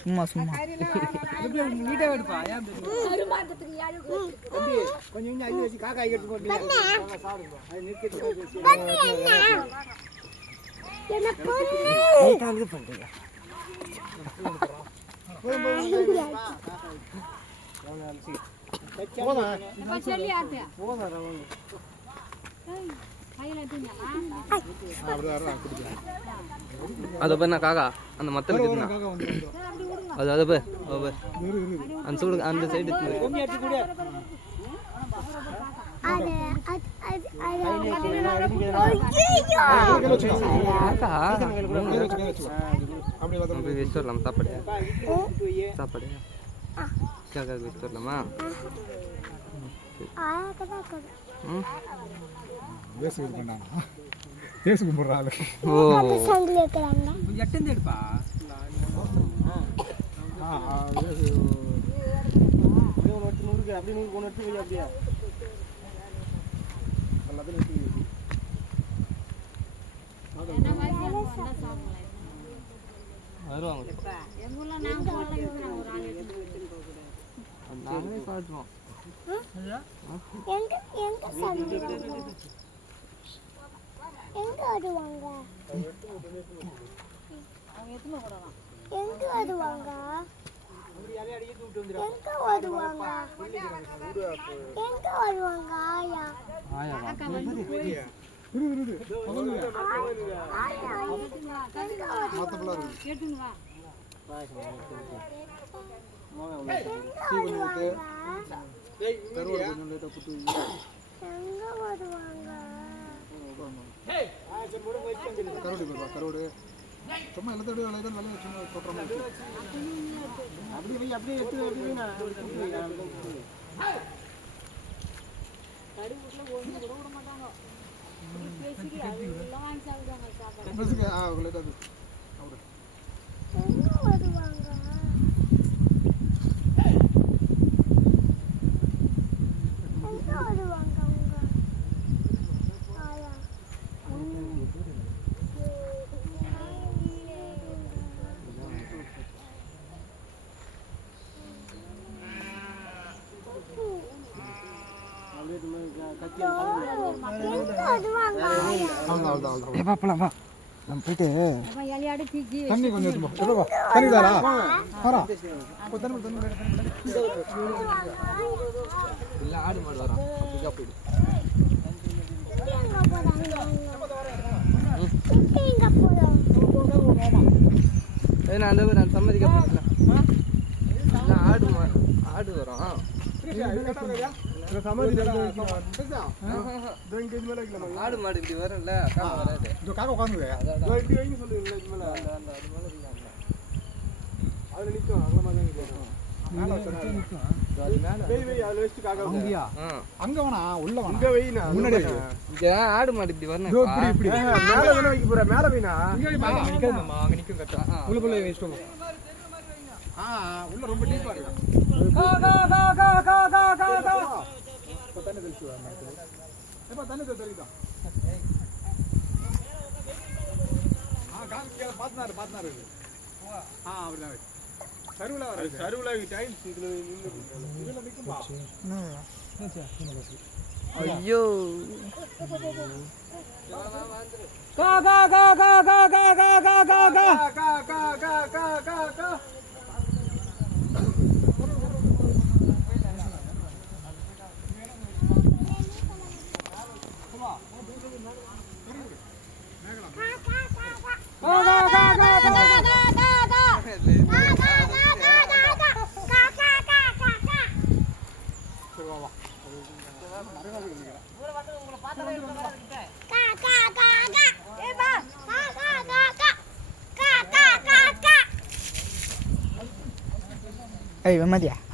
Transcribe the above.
சும்மா சும்மா நீட்டா எடுப்பா ஏன் கொஞ்சம் அள்ளி வச்சு காக்கா எடுத்து போட்டு சாப்பிடுங்க அது நிறுத்திட்டு பண்றீங்க அதை பண்ண காக்கா அந்த மத்தல் அது அதை போய் அந்த சூடு அந்த சைடு வச்சுட்டு வரலாமா சாப்பாடு சாப்பாடு காக்கா வச்சுட்டு வரலாமா பேச கும்பிடுறாள் எட்டு எடுப்பா அப்படி நூறு ஒன்று எடுத்து அப்படியே வருவாங்க நாங்களே சாப்பிடுவோம் எங்க வருவாங்க எங்க வருவாங்க எங்க வருவாங்க எங்க வருவாங்க ஆயா கரோடு சும்மா எல்லாத்தோட சும்மா சொல்ற அப்படியே அப்படியே எடுத்து நம்ம போயிட்டு தண்ணி கொஞ்சம் தண்ணி தாரா இல்லை ஆடு மாடு வரோம் போயிடு நான் அந்த நான் சம்மதிக்கப்படல ஆடு ஆடு வரும் ஆடு மாடு இப்படி வரும்ல காக்கா உட்காந்து ஆடு மாடு இப்படி வரணும் மேல வைனா உள்ள ரொம்ப டீப்பா இருக்கு தண்ணி தெளிச்சு எப்ப தண்ணி தெளிதான் பாத்துனாரு அப்படிதான் சருவுல டைல்ஸ் இதுல நிக்கும்பா ஐயோ கா கா கா கா கா கா கா கா கா கா கா கா கா கா கா Hey, Mama dia.